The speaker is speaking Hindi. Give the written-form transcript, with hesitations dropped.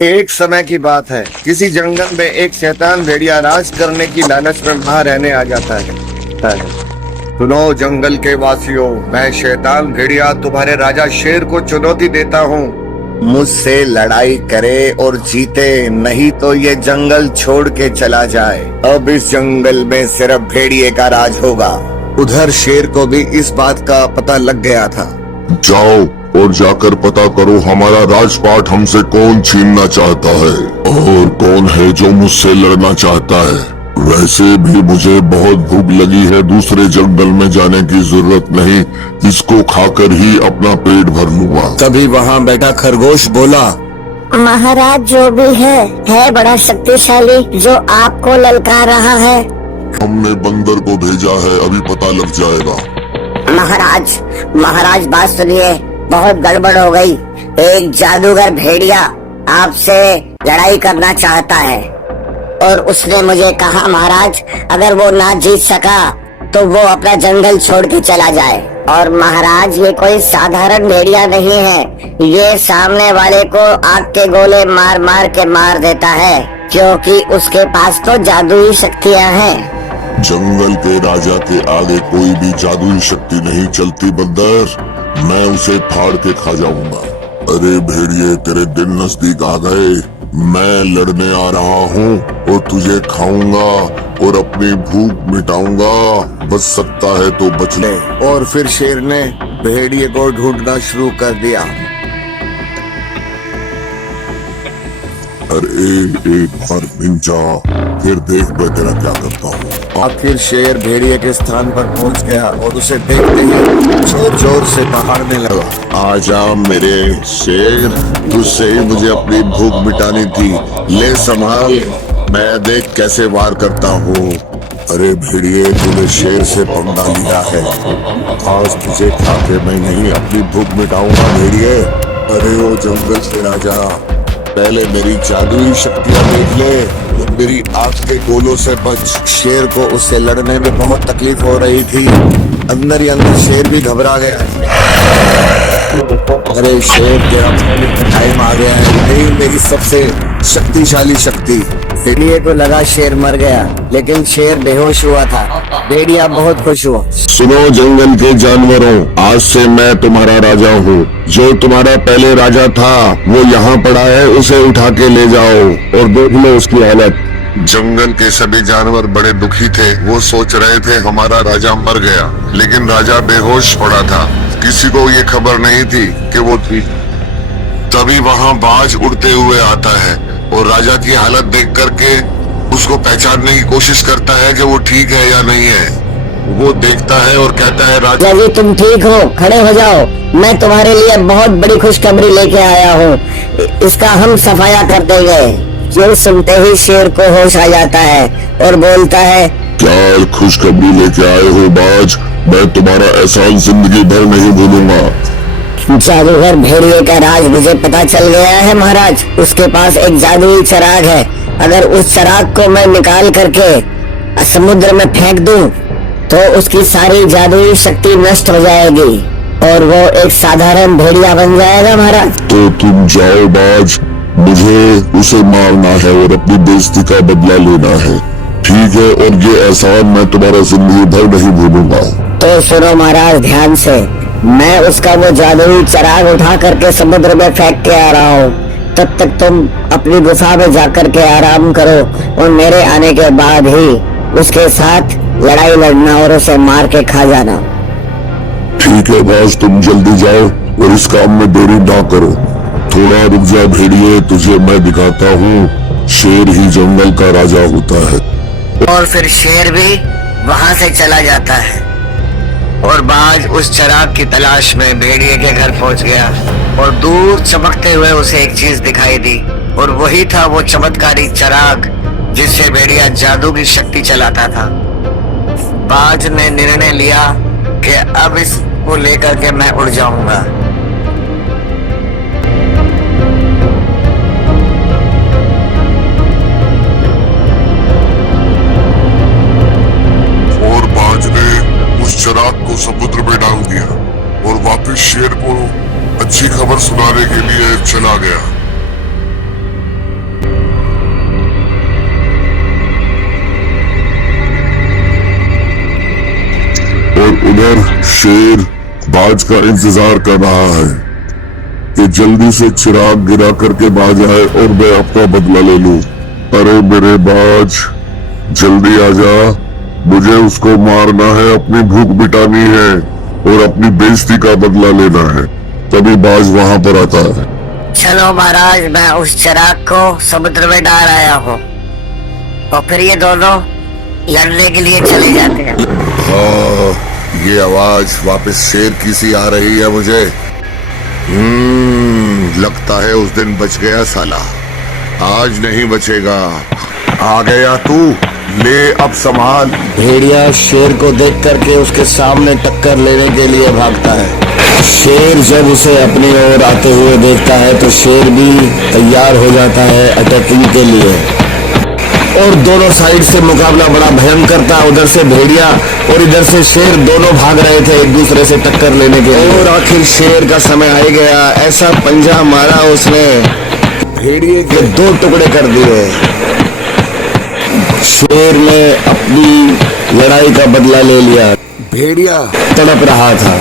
एक समय की बात है, किसी जंगल में एक शैतान भेड़िया राज करने की लालच में वहां रहने आ जाता है। सुनो जंगल के वासियों, मैं शैतान भेड़िया तुम्हारे राजा शेर को चुनौती देता हूँ। मुझसे लड़ाई करे और जीते, नहीं तो ये जंगल छोड़ के चला जाए। अब इस जंगल में सिर्फ भेड़िए का राज होगा। उधर शेर को भी इस बात का पता लग गया था। जाओ और जाकर पता करो हमारा राजपाट हमसे कौन छीनना चाहता है और कौन है जो मुझसे लड़ना चाहता है। वैसे भी मुझे बहुत भूख लगी है, दूसरे जंगल में जाने की जरूरत नहीं, इसको खाकर ही अपना पेट भर लूंगा। तभी वहाँ बैठा खरगोश बोला, महाराज जो भी है बड़ा शक्तिशाली, जो आपको ललकार रहा है। हमने बंदर को भेजा है, अभी पता लग जाएगा। महाराज बात सुनिए, बहुत गड़बड़ हो गई। एक जादूगर भेड़िया आपसे लड़ाई करना चाहता है और उसने मुझे कहा महाराज, अगर वो ना जीत सका तो वो अपना जंगल छोड़ के चला जाए। और महाराज ये कोई साधारण भेड़िया नहीं है, ये सामने वाले को आग के गोले मार मार के मार देता है, क्योंकि उसके पास तो जादुई शक्तियाँ हैं। जंगल के राजा के आगे कोई भी जादुई शक्ति नहीं चलती बंदर, मैं उसे फाड़ के खा जाऊंगा। अरे भेड़िए, तेरे दिन नजदीक आ गए, मैं लड़ने आ रहा हूँ और तुझे खाऊंगा और अपनी भूख मिटाऊंगा, बच सकता है तो बच ले। और फिर शेर ने भेड़िए को ढूंढना शुरू कर दिया। अरे एक बार मिल जा, फिर देख मैं तेरा क्या करता हूँ। आखिर शेर भेड़िए के स्थान पर पहुंच गया और उसे देखते ही जोर जोर से दहाड़ने लगा। आजा मेरे शेर, तुझसे ही मुझे अपनी भूख मिटानी थी, ले संभाल, मैं देख कैसे वार करता हूँ। अरे भेड़िए, तूने शेर से पंगा लिया है, आज तुझे खा के मैं नहीं अपनी भूख मिटाऊंगा भेड़िए। अरे ओ जंगल के राजा, पहले मेरी जादुई शक्तियाँ देख ले, मेरी आग के गोलों से बच। शेर को उससे लड़ने में बहुत तकलीफ हो रही थी, अंदर ही अंदर शेर भी घबरा गया। अरे शेर, तेरा टाइम आ गया है, यही मेरी सबसे शक्तिशाली शक्ति। भेड़िए को लगा शेर मर गया, लेकिन शेर बेहोश हुआ था। भेड़िया बहुत खुश हुआ। सुनो जंगल के जानवरों, आज से मैं तुम्हारा राजा हूँ। जो तुम्हारा पहले राजा था वो यहाँ पड़ा है, उसे उठा के ले जाओ और देख लो उसकी हालत। जंगल के सभी जानवर बड़े दुखी थे, वो सोच रहे थे हमारा राजा मर गया, लेकिन राजा बेहोश पड़ा था, किसी को ये खबर नहीं थी कि वो ठीक। तभी वहाँ बाज उड़ते हुए आता है और राजा की हालत देख करके उसको पहचानने की कोशिश करता है कि वो ठीक है या नहीं है। वो देखता है और कहता है, राजा जी तुम ठीक हो, खड़े हो जाओ, मैं तुम्हारे लिए बहुत बड़ी खुशखबरी लेके आया हूँ, इसका हम सफाया कर देंगे। ये सुनते ही शेर को होश आ जाता है और बोलता है, क्या खुशखबरी लेके आए हो बाज, मैं तुम्हारा एहसान जिंदगी भर नहीं भूलूंगा। जादूगर भेड़िए का राज मुझे पता चल गया है महाराज, उसके पास एक जादुई चिराग है, अगर उस चिराग को मैं निकाल करके समुद्र में फेंक दूं तो उसकी सारी जादुई शक्ति नष्ट हो जाएगी और वो एक साधारण भेड़िया बन जाएगा महाराज। तो तुम जाओ बाज, मुझे उसे मारना है और अपनी बेइज्जती का बदला लेना है, ठीक है, और ये एहसान मैं तुम्हारा जिंदगी भर नहीं भूलूंगा। तो सुनो महाराज ध्यान से, मैं उसका वो जादुई चिराग उठा करके समुद्र में फेंक के आ रहा हूँ, तब तक तुम अपनी गुफा में जाकर के आराम करो और मेरे आने के बाद ही उसके साथ लड़ाई लड़ना और उसे मार के खा जाना। ठीक है बाज, तुम जल्दी जाओ और इस काम में देरी ना करो। थोड़ा रुक जा भेड़िए, तुझे मैं दिखाता हूँ, शेर ही जंगल का राजा होता है। और फिर शेर भी वहाँ से चला जाता है और बाज उस चिराग की तलाश में भेड़िए के घर पहुंच गया और दूर चमकते हुए उसे एक चीज दिखाई दी और वही था वो चमत्कारी चिराग जिससे भेड़िया जादू की शक्ति चलाता था। बाज ने निर्णय लिया कि अब इसको लेकर के मैं उड़ जाऊंगा। और बाज ने उस चिराग को समुद्र में डाल दिया और वापस शेर को अच्छी खबर सुनाने के लिए चला गया। शेर बाज का इंतजार कर रहा है कि जल्दी से चिराग गिरा करके बाज आए और मैं अपना बदला ले लूं। अरे मेरे बाज, जल्दी आजा, मुझे उसको मारना है, अपनी भूख मिटानी है और अपनी बेइज्जती का बदला लेना है। तभी बाज वहां पर आता है। चलो महाराज, मैं उस चिराग को समुद्र में डाल आया हूँ। और फिर ये दोनों लड़ने के लिए चले जाते हैं। ये आवाज वापस शेर की सी आ रही है मुझे। लगता है उस दिन बच गया साला, आज नहीं बचेगा। आ गया तू, ले अब संभाल। भेड़िया शेर को देख करके उसके सामने टक्कर लेने के लिए भागता है। शेर जब उसे अपनी ओर आते हुए देखता है तो शेर भी तैयार हो जाता है अटैकिंग के लिए, और दोनों साइड से मुकाबला बड़ा भयंकर था। उधर से भेड़िया और इधर से शेर दोनों भाग रहे थे एक दूसरे से टक्कर लेने के लिए। और आखिर शेर का समय आ गया। ऐसा पंजा मारा उसने, भेड़िए के 2 टुकड़े कर दिए। शेर ने अपनी लड़ाई का बदला ले लिया। भेड़िया तड़प रहा था।